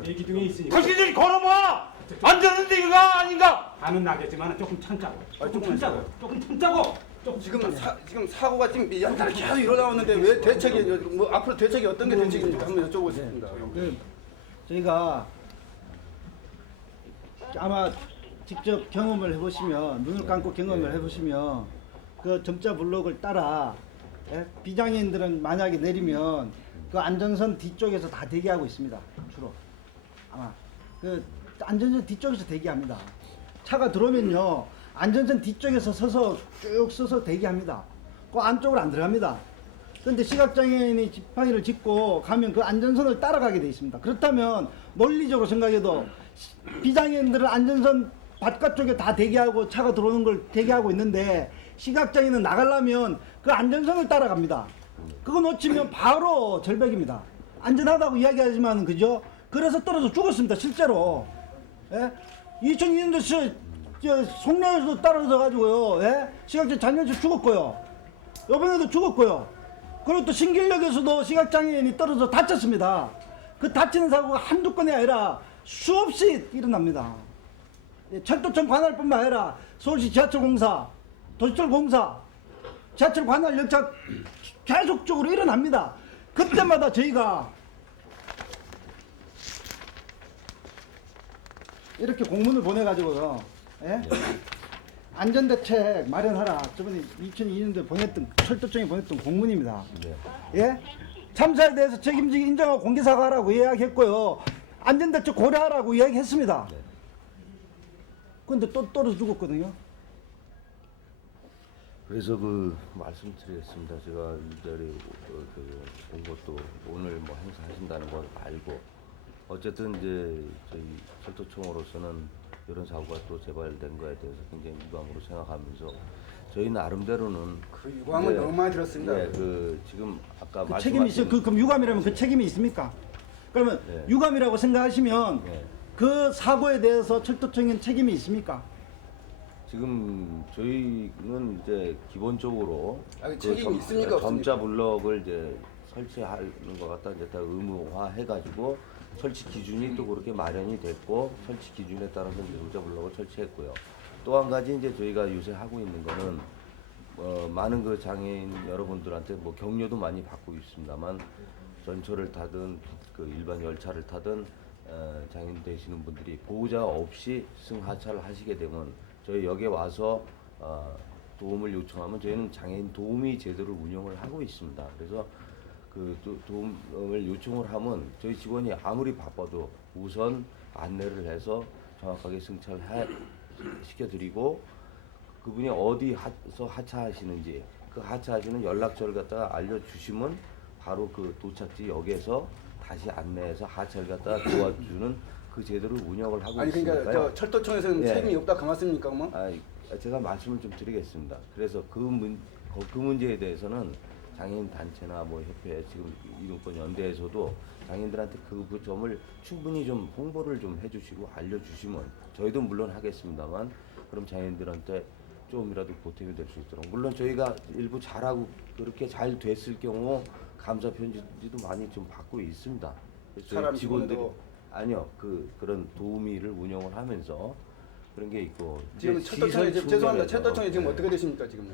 얘기 중에 있으니까. 당신들이 걸어봐! 안전운전인가 아닌가? 반은 나겠지만 조금 참자고. 조금 참자고. 지금 사고가 지금 연달아 계속 일어나오는데 왜 대책이 뭐 앞으로 대책이 어떤 게 대책입니까? 한번 여쭤보겠습니다. 저희가 아마 직접 경험을 해보시면, 눈을 감고 경험을 해보시면 그 점자 블록을 따라 비장애인들은 만약에 내리면 그 안전선 뒤쪽에서 다 대기하고 있습니다. 주로 아마 그 안전선 뒤쪽에서 대기합니다. 차가 들어오면요, 안전선 뒤쪽에서 쭉 서서 대기합니다. 그 안쪽으로 안 들어갑니다. 그런데 시각장애인이 지팡이를 짚고 가면 그 안전선을 따라가게 돼 있습니다. 그렇다면 논리적으로 생각해도 비장애인들은 안전선 바깥쪽에 다 대기하고 차가 들어오는 걸 대기하고 있는데, 시각장애인은 나가려면 그 안전선을 따라갑니다. 그거 놓치면 바로 절벽입니다. 안전하다고 이야기하지만, 그죠? 그래서 떨어져 죽었습니다, 실제로. 예? 2002년도 송내에서도 떨어져 가지고요, 예? 시각장애 작년에 죽었고요. 이번에도 죽었고요. 그리고 또 신길역에서도 시각장애인이 떨어져 다쳤습니다. 그 다치는 사고가 한두 건이 아니라 수없이 일어납니다. 철도청 관할뿐만 아니라 서울시 지하철공사, 도시철공사, 지하철 관할 열차 계속적으로 일어납니다. 그때마다 저희가 이렇게 공문을 보내가지고요, 예? 안전대책 마련하라. 저번에 2002년도에 보냈던, 철도청에 보냈던 공문입니다. 예? 참사에 대해서 책임지기 인정하고 공개사과하라고 이야기했고요. 안전대책 고려하라고 이야기했습니다. 근데 또 떨어져 죽었거든요. 그래서 그 말씀드리겠습니다. 제가 이 자리에 온 것도 오늘 뭐 행사하신다는 거 알고, 어쨌든 이제 저희 철도청으로서는 이런 사고가 또 재발된 거에 대해서 굉장히 유감으로 생각하면서 저희 나름대로는 그 유감을 너무 많이 들었습니다. 네, 그 지금 아까 그 책임이 있어요. 그럼 유감이라면 그 책임이 있습니까? 그러면 네. 유감이라고 생각하시면 네. 그 사고에 대해서 철도청엔 책임이 있습니까? 지금 저희는 이제 기본적으로 책임이 있습니까? 점자 블럭을 이제 설치하는 것 갖다 이제 다 의무화 해가지고 설치 기준이 또 그렇게 마련이 됐고, 설치 기준에 따라서 점자 블럭을 설치했고요. 또 한 가지 이제 저희가 요새 하고 있는 거는 많은 그 장애인 여러분들한테 뭐 격려도 많이 받고 있습니다만, 전철을 타든 그 일반 열차를 타든 장애인 되시는 분들이 보호자 없이 승하차를 하시게 되면 저희 역에 와서 도움을 요청하면 저희는 장애인 도우미 제도를 운영을 하고 있습니다. 그래서 그 도움을 요청을 하면 저희 직원이 아무리 바빠도 우선 안내를 해서 정확하게 승차를 시켜드리고, 그분이 어디서 하차하시는지 그 하차하시는 연락처를 갖다가 알려주시면 바로 그 도착지 역에서 다시 안내해서 하차를 갖다가 도와주는 그 제도를 운영을 하고 있으니까요. 그러니까 저 철도청에서는 책임이 없다 강하습니까, 뭐? 제가 말씀을 좀 드리겠습니다. 그래서 그 문제에 대해서는 장애인 단체나 뭐 협회, 지금 이동권 연대에서도 장애인들한테 그 점을 충분히 좀 홍보를 좀 해주시고 알려주시면 저희도 물론 하겠습니다만, 그럼 장애인들한테 조금이라도 보탬이 될 수 있도록, 물론 저희가 일부 잘하고 그렇게 잘 됐을 경우 감사 편지도 많이 좀 받고 있습니다. 저희 직원들이 아니요, 그런 도우미를 운영을 하면서 그런 게 있고. 지금 철도청에 죄송합니다. 철도청에 지금 어떻게 되십니까, 지금요?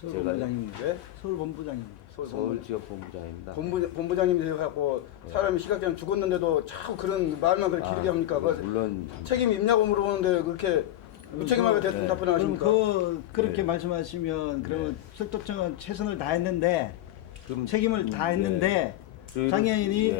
서울본부장입니다. 네? 서울본부장입니다. 서울지역본부장입니다. 본부장님이 되어갖고 사람이 시각장애 죽었는데도 자꾸 그런 말만 그렇게 길게 합니까? 물론 책임이 있냐고 물어보는데 그렇게 무책임하게 대충 답변을 하십니까? 그렇게 말씀하시면 그러면 철도청은 최선을 다했는데, 책임을 다했는데 장애인이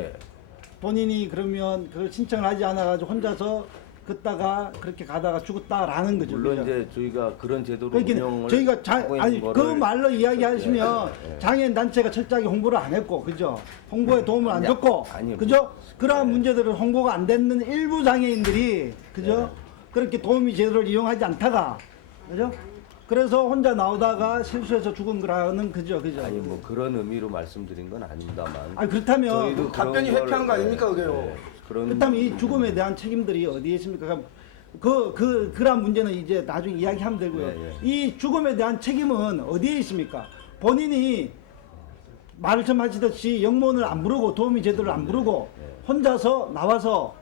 본인이 그러면 그걸 신청을 하지 않아가지고 혼자서 걷다가 그렇게 가다가 죽었다라는 거죠. 물론 그죠? 이제 저희가 그런 제도로 그러니까 운영을 저희가 하고 있는 그 말로 이야기하시면 장애인 단체가 철저하게 홍보를 안 했고, 그죠? 홍보에 도움을 안 줬고, 그죠? 그러한 문제들은 홍보가 안 됐는 일부 장애인들이, 그죠? 그렇게 도우미 제도를 이용하지 않다가, 그죠? 그래서 혼자 나오다가 실수해서 죽은 거라는, 그죠? 아니 뭐 그런 의미로 말씀드린 건 아닙니다만. 그렇다면 답변이 회피하는 거 아닙니까, 그게요? 그렇다면 이 죽음에 대한 책임들이 어디에 있습니까? 그런 문제는 이제 나중에 이야기하면 되고요. 이 죽음에 대한 책임은 어디에 있습니까? 본인이 말씀하시듯이 영문을 안 부르고 도우미 제도를 안 부르고 혼자서 나와서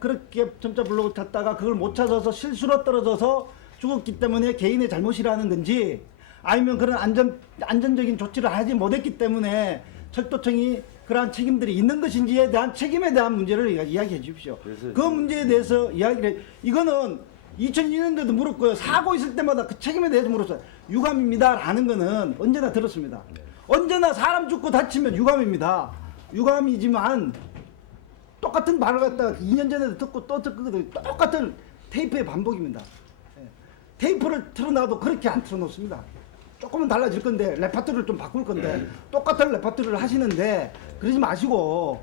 그렇게 점자 블록을 찾다가 그걸 못 찾아서 실수로 떨어져서 죽었기 때문에 개인의 잘못이라는 건지, 아니면 그런 안전적인 조치를 하지 못했기 때문에 철도청이 그러한 책임들이 있는 것인지에 대한 책임에 대한 문제를 이야기해 주십시오. 그 문제에 대해서 이야기를 이거는 2002년도에도 물었고요. 사고 있을 때마다 그 책임에 대해서 물었어요. 유감입니다라는 거는 언제나 들었습니다. 언제나 사람 죽고 다치면 유감입니다. 유감이지만 똑같은 말을 갖다가 2년 전에도 듣고 또 듣거든요. 똑같은 테이프의 반복입니다. 테이프를 틀어놔도 그렇게 안 틀어놓습니다. 조금은 달라질 건데 레파토리를 좀 바꿀 건데 똑같은 레파토리를 하시는데 그러지 마시고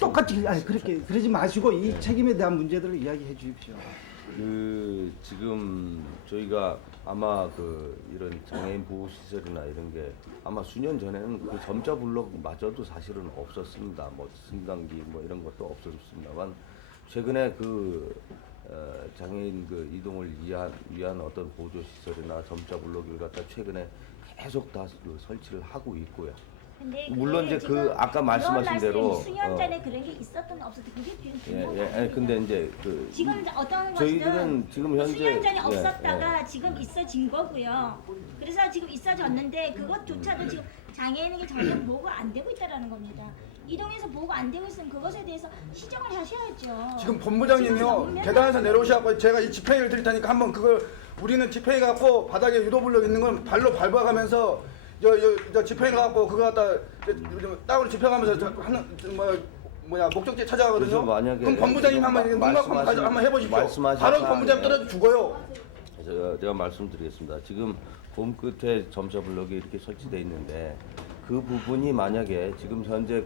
똑같이 그렇게 그러지 마시고 이 책임에 대한 문제들을 이야기해 주십시오. 지금 저희가 아마 이런 장애인 보호 시설이나 이런 게 아마 수년 전에는 그 점자 블록마저도 사실은 없었습니다. 뭐 승강기 뭐 이런 것도 없었습니다만 최근에 장애인 이동을 위한 어떤 보조 시설이나 점자 블록을 갖다 최근에 계속 다 설치를 하고 있고요. 근데 물론 이제 아까 말씀하신 대로 수년 전에 그런 게 있었던 없었던 그게 예, 근데 이제 지금 어떤 저희들은 것은 지금 현재 수년 전에 없었다가 지금 있어진 거고요. 그래서 지금 있어졌는데 그것조차도 지금 장애인에게 전혀 보호가 안 되고 있다라는 겁니다. 이동에서 보호가 안 되고 있으면 그것에 대해서 시정을 하셔야죠. 지금 본부장님이요 계단에서 내려오셔갖고 제가 이 집행유를 드릴 테니까 한번 그걸 우리는 집행유 갖고 바닥에 유도블록 있는 건 발로 밟아가면서 저 집행유 갖고 그거 갖다 땅으로 짚어가면서 목적지 찾아가거든요. 그럼 본부장님 한번 한번 해보십시오. 바로 본부장님 떨어져 죽어요. 제가 말씀드리겠습니다. 지금 봄 끝에 점자 블록이 이렇게 설치되어 있는데 그 부분이 만약에 지금 현재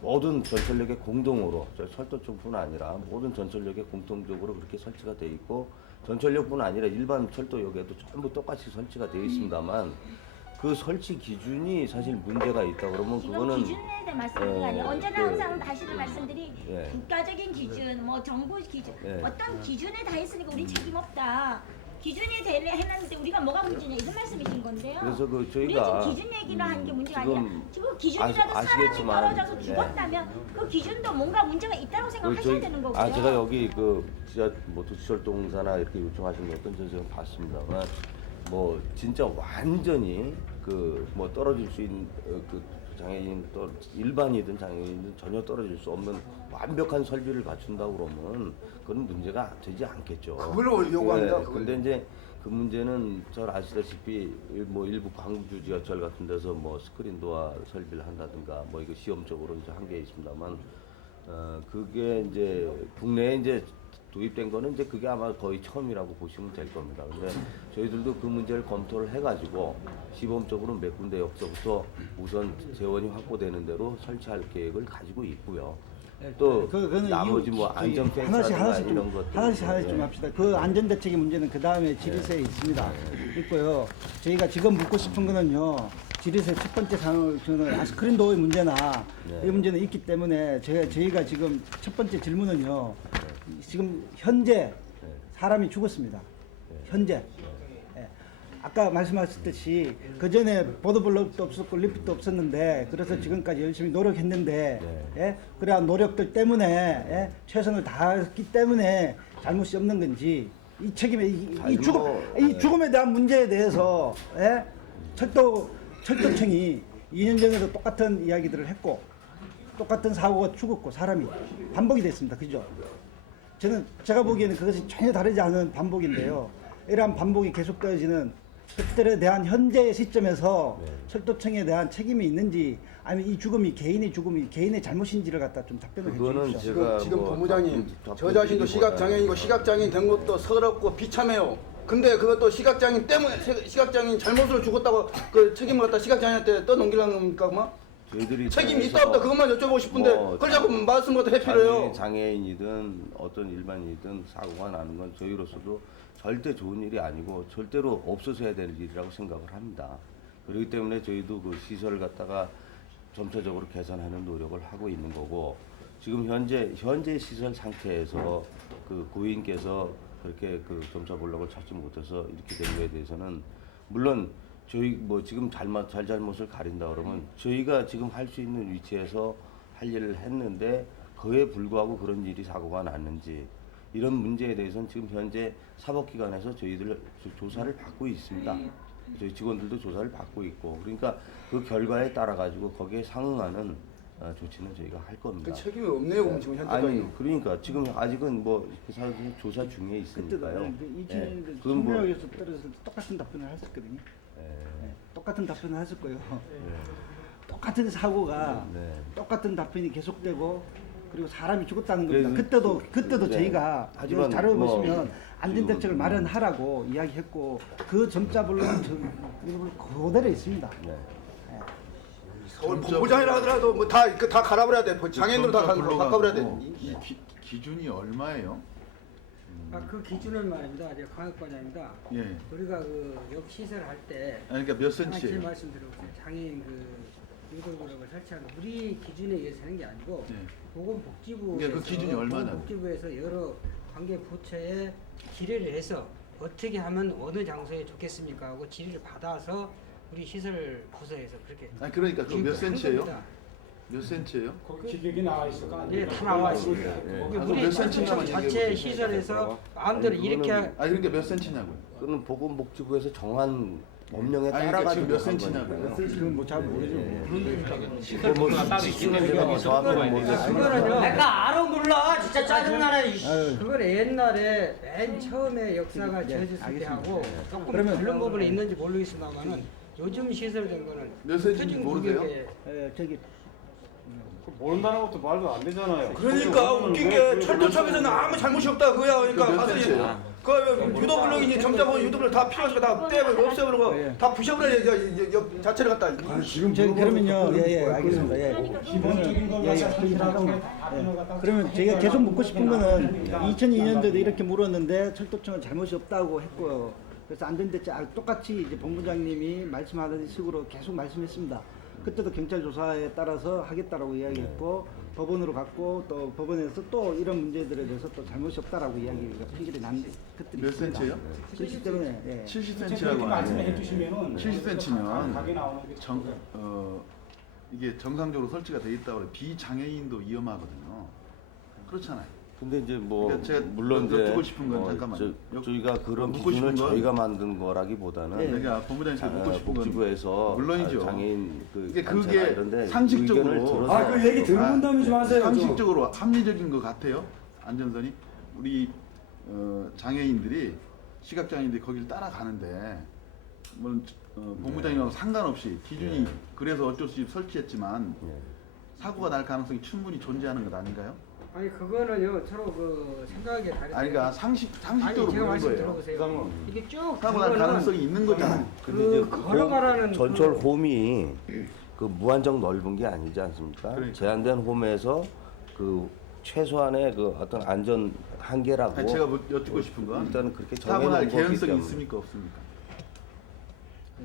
모든 전철역에 공동으로 철도청뿐 아니라 모든 전철역에 공통적으로 그렇게 설치가 되어 있고 전철역뿐 아니라 일반 철도역에도 전부 똑같이 설치가 되어 있습니다만 그 설치 기준이 사실 문제가 있다 그러면 그거는 기준에 대한 말씀이 아니에요. 언제나 항상 다시는 말씀드리 국가적인 기준, 뭐 정부 기준, 어떤 기준에 다 했으니까 우리 책임 없다. 기준에 대해 해놨는데 우리가 뭐가 문제냐 이런 말씀이신 건데요. 그래서 우리 저희가 지금 기준 얘기를 하는 게 문제가 아니라 지금 기준이라도 사람이 떨어져서 죽었다면 그 기준도 뭔가 문제가 있다고 생각하셔야 되는 거고요. 제가 여기 도시철도공사나 이렇게 요청하신 것도 제가 봤습니다만 뭐 진짜 완전히 떨어질 수 있는 장애인 또 일반이든 장애인이든 전혀 떨어질 수 없는 완벽한 설비를 갖춘다고 그러면 그건 문제가 되지 않겠죠. 그걸 요구합니다. 근데 이제 그 문제는 잘 아시다시피 일부 광주 지하철 같은 데서 스크린 도어 설비를 한다든가 이거 시험적으로 이제 한 게 있습니다만 그게 이제 국내에 이제 도입된 거는 이제 그게 아마 거의 처음이라고 보시면 될 겁니다. 근데 저희들도 그 문제를 검토를 해가지고 시범적으로 몇 군데 역서부터 우선 재원이 확보되는 대로 설치할 계획을 가지고 있고요. 또 나머지 안전 펜스나 이런 것들 하나씩 좀 합시다. 그 안전 대책의 문제는 그 다음에 지리세에 있습니다. 있고요. 저희가 지금 묻고 싶은 거는요. 지리세 첫 번째 사항은 스크린 도어의 문제나 이 문제는 있기 때문에 저희가 지금 첫 번째 질문은요. 지금 현재 사람이 죽었습니다. 현재. 아까 말씀하셨듯이 그 전에 보도블록도 없었고 리프트도 없었는데 그래서 지금까지 열심히 노력했는데 그래야 노력들 때문에 최선을 다했기 때문에 잘못이 없는 건지 이 책임에 이 죽음에 대한 문제에 대해서 철도청이 2년 전에도 똑같은 이야기들을 했고 똑같은 사고가 죽었고 사람이 반복이 됐습니다. 그죠? 제가 보기에는 그것이 전혀 다르지 않은 반복인데요. 이러한 반복이 계속되어지는 그들에 대한 현재의 시점에서 철도청에 대한 책임이 있는지 아니면 이 죽음이 개인의 잘못인지를 갖다 좀 답변을 해주십시오. 지금 본부장님 저 자신도 시각장애인이고 시각장애인 된 것도 서럽고 비참해요. 근데 그것도 시각장애인 때문에 시각장애인 잘못으로 죽었다고 그 책임을 갖다 시각장애인한테 떠넘기려는 겁니까? 책임이 있다 없다 그것만 여쭤보고 싶은데 그걸 자꾸 말씀 갖다 해필해요. 장애인이든 어떤 일반인이든 사고가 나는 건 저희로서도 절대 좋은 일이 아니고 절대로 없어서야 될 일이라고 생각을 합니다. 그렇기 때문에 저희도 그 시설을 갖다가 점차적으로 개선하는 노력을 하고 있는 거고 지금 현재 시설 상태에서 그 고인께서 그렇게 그 점차 블록을 찾지 못해서 이렇게 된 거에 대해서는 물론 저희 뭐 지금 잘잘못을 가린다 그러면 저희가 지금 할 수 있는 위치에서 할 일을 했는데 그에 불구하고 그런 일이 사고가 났는지 이런 문제에 대해서는 지금 현재 사법기관에서 저희들 조사를 받고 있습니다. 저희 직원들도 조사를 받고 있고 그러니까 그 결과에 따라 가지고 거기에 상응하는 조치는 저희가 할 겁니다. 그 책임이 없네요, 그럼 지금 현재까지. 아니 그러니까 지금 아직은 뭐 그 사실 조사 중에 있으니까요. 이천년도 그건 뭐 성명에서 떨어져서 똑같은 답변을 했었거든요. 네, 똑같은 답변을 했을 거예요. 똑같은 사고가 똑같은 답변이 계속되고 그리고 사람이 죽었다는 겁니다. 그때도 저희가 하지만 자료 뭐 보시면 안전대책을 마련하라고 이야기했고 그 점자블록은 그대로 있습니다. 본부장이라 하더라도 뭐 다 갈아버려야 돼. 장애인으로 다 바꿔버려야 돼. 이 기준이 얼마예요? 그 기준은 말입니다. 이제 광역과장입니다. 예. 우리가 그 역시설 할 때 그러니까 몇 센치예요? 제가 말씀드려보세요. 장애인 그 유도구역을 설치하는 우리 기준에 의해서 하는 게 아니고 보건복지부에서 그러니까 그 기준이 얼마나? 보건복지부에서 여러 관계 부처에 질의를 해서 어떻게 하면 어느 장소에 좋겠습니까 하고 질의를 받아서 우리 시설 부서에서 그렇게. 그러니까 그 몇 센치예요? 몇 센치예요? 거기 기획이 나와 있을까? 네, 다 나와 있습니다. 우리 몇 센치냐만 자체 시설에서 마음대로 이렇게. 그러니까 몇 센치냐고요? 그는 보건복지부에서 정한 법령에 따라 그러니까 가지고 지금 몇 센치냐고요? 지금 뭐 잘 모르죠. 내가 알아 몰라. 진짜 짜증나네. 그걸 옛날에 맨 처음에 역사가 지어졌을 때 하고 조금 다른 부분이 있는지 모르겠습니다만은 요즘 시설된 거는 몇 센치인지 모르세요? 저기 모른다는 것도 말도 안 되잖아요. 그러니까 웃긴 게 철도청에서는 아무 잘못이 없다 그거야. 그러니까 가서 그 유도블록이니 점자본 유도블록 다 필요한 거 다 떼고 없애버리고 다 부셔버려 자체를 갖다. 지금 저희 그러면요, 알겠습니다. 기본적인 걸 잠깐만. 그러면 제가 계속 묻고 싶은 거는 2002년도에도 이렇게 물었는데 철도청은 잘못이 없다고 했고요. 그래서 안전대책 똑같이 이제 본부장님이 말씀하는 식으로 계속 말씀했습니다. 그때도 경찰 조사에 따라서 하겠다라고 이야기했고 법원으로 갔고 또 법원에서 또 이런 문제들에 대해서 또 잘못이 없다라고 이야기가 판결이 난 것들이 몇 센치예요? 그렇기 때문에 70cm라고 말씀해 주시면은 70cm면 이게 정상적으로 설치가 돼 있다고 그래. 비장애인도 위험하거든요. 그렇잖아요. 근데 이제 뭐 그러니까 제가 물론 이제 듣고 싶은 건 잠깐만. 저희가 그런 묻고 기준을 싶은 건 저희가 만든 거라기보다는 그러니까 본부장님께 묻고 싶은 건 복지부에서 물론이죠. 장애인 그게 이런데 상식적으로 그 얘기 들어본다면 좀 하세요. 상식적으로 합리적인 것 같아요. 안전선이 우리 장애인들이 시각장애인들이 거기를 따라가는데 뭐 본부장님하고 상관없이 기준이 그래서 어쩔 수 없이 설치했지만 사고가 날 가능성이 충분히 존재하는 것 아닌가요? 아니 그거는요 서로 그 생각이 다르죠. 아니 그러니까 상식적으로 제가 보는 말씀 거예요. 들어보세요. 이게 쭉 사고 날 가능성이 있는 거잖아요. 근데 이제 걸어가라는 전철 홈이 그 무한정 넓은 게 아니지 않습니까? 그러니까. 제한된 홈에서 그 최소한의 그 어떤 안전 한계라고. 아니, 제가 여쭙고 싶은 건 일단 그렇게 사고 날 정해놓은 거기 개연성이 때문에. 있습니까 없습니까?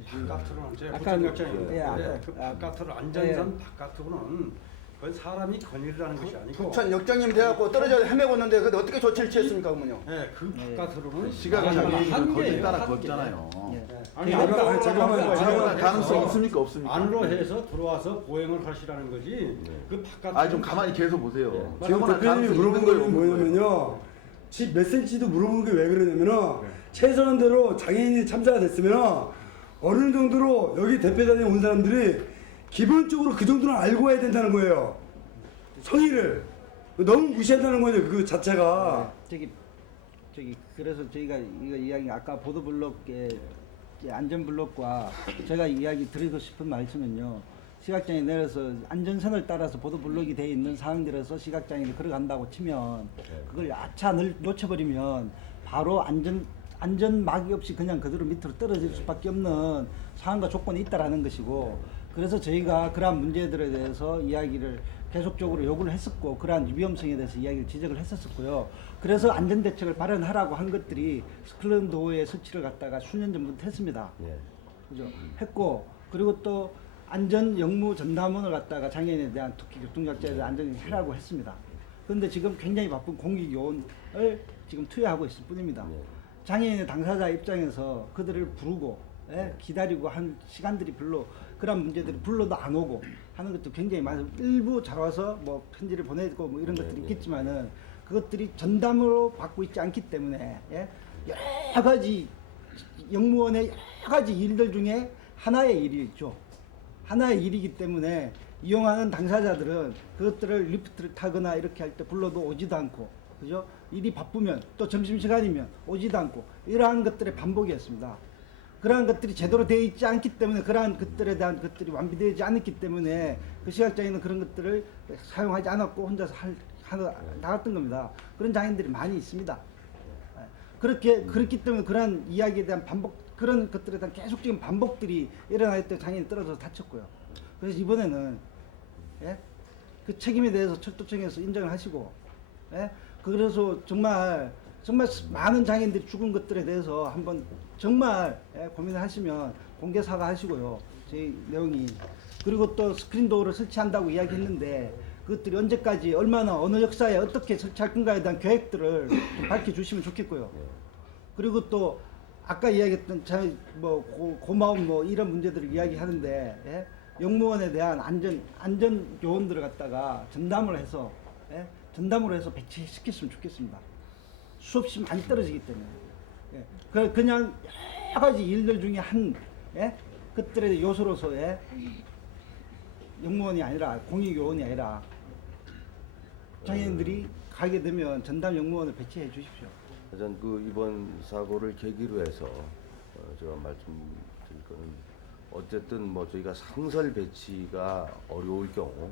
바깥으로는 제 아까 부천역장인데 그 바깥으로 안전선 바깥으로는 그건 사람이 권유라는 것이 아니고 부천 역장님 돼갖고 떨어져 헤매고 있는데 근데 어떻게 조치를 취했습니까 그러면요? 네, 그 바깥으로는 시각장애인은 거기 따라 걷잖아요. 아니 사고 잠깐만 날 가능성이 있습니까 없습니까? 안으로 해서 들어와서 보행을 하시라는 거지. 그 바깥. 좀 가만히 계속 보세요. 지금 대표님이 물어본 거 뭐냐면요. 집 몇 센치도 물어보는 게 왜 그러냐면은 최소한대로 장애인이 참사가 됐으면 어느 정도로 여기 대표단에 온 사람들이 기본적으로 그 정도는 알고 와야 된다는 거예요. 성의를 너무 무시한다는 거죠. 그 자체가. 저기 그래서 저희가 이거 이야기 아까 보도블록의 안전블록과 제가 이야기 드리고 싶은 말씀은요. 시각장애 내려서 안전선을 따라서 보도블록이 돼 있는 상황들에서 시각장애인이 걸어간다고 치면 그걸 아차 놓쳐버리면 바로 안전막이 없이 그냥 그대로 밑으로 떨어질 수밖에 없는 상황과 조건이 있다라는 것이고, 그래서 저희가 그러한 문제들에 대해서 이야기를 계속적으로 요구를 했었고, 그러한 위험성에 대해서 이야기를 지적을 했었고요. 그래서 안전대책을 마련하라고 한 것들이 스클런 도어의 설치를 갖다가 수년 전부터 했습니다. 그죠? 했고, 그리고 또 안전 영무 전담원을 갖다가 장애인에 대한 특히 교통약자에 대한 안전을 하라고 했습니다. 그런데 지금 굉장히 바쁜 공익요원을 지금 투여하고 있을 뿐입니다. 장애인의 당사자 입장에서 그들을 부르고 기다리고 한 시간들이 별로 그런 문제들이 불러도 안 오고 하는 것도 굉장히 많아요. 일부 잘 와서 뭐 편지를 보내고 뭐 이런 것들이 있겠지만은 그것들이 전담으로 받고 있지 않기 때문에 여러 가지 영무원의 여러 가지 일들 중에 하나의 일이 있죠. 하나의 일이기 때문에 이용하는 당사자들은 그것들을 리프트를 타거나 이렇게 할 때 불러도 오지도 않고, 그죠? 일이 바쁘면 또 점심시간이면 오지도 않고 이러한 것들의 반복이었습니다. 그러한 것들이 제대로 되어 있지 않기 때문에 그러한 것들에 대한 것들이 완비되지 않았기 때문에 그 시각장애인은 그런 것들을 사용하지 않았고 혼자서 나갔던 겁니다. 그런 장애인들이 많이 있습니다. 그렇기 때문에 그러한 이야기에 대한 반복, 그런 것들에 대한 계속적인 반복들이 일어날 때 장애인이 떨어져서 다쳤고요. 그래서 이번에는 그 책임에 대해서 철도청에서 인정을 하시고, 그래서 정말 많은 장애인들이 죽은 것들에 대해서 한번 정말 고민을 하시면 공개 사과하시고요. 저희 내용이. 그리고 또 스크린도어를 설치한다고 이야기했는데 그것들이 언제까지 얼마나 어느 역사에 어떻게 설치할 건가에 대한 계획들을 좀 밝혀주시면 좋겠고요. 그리고 또 아까 이야기했던 고마움 뭐 이런 문제들을 이야기하는데 영무원에 대한 안전 요원들을 갖다가 전담으로 해서 배치시켰으면 좋겠습니다. 수없이 많이 떨어지기 때문에 그냥 여러 가지 일들 중에 한 그들의 요소로서의 영무원이 아니라 공익요원이 아니라 장애인들이 가게 되면 전담 영무원을 배치해 주십시오. 전 이번 사고를 계기로 해서 제가 말씀드릴 거는 어쨌든 저희가 상설 배치가 어려울 경우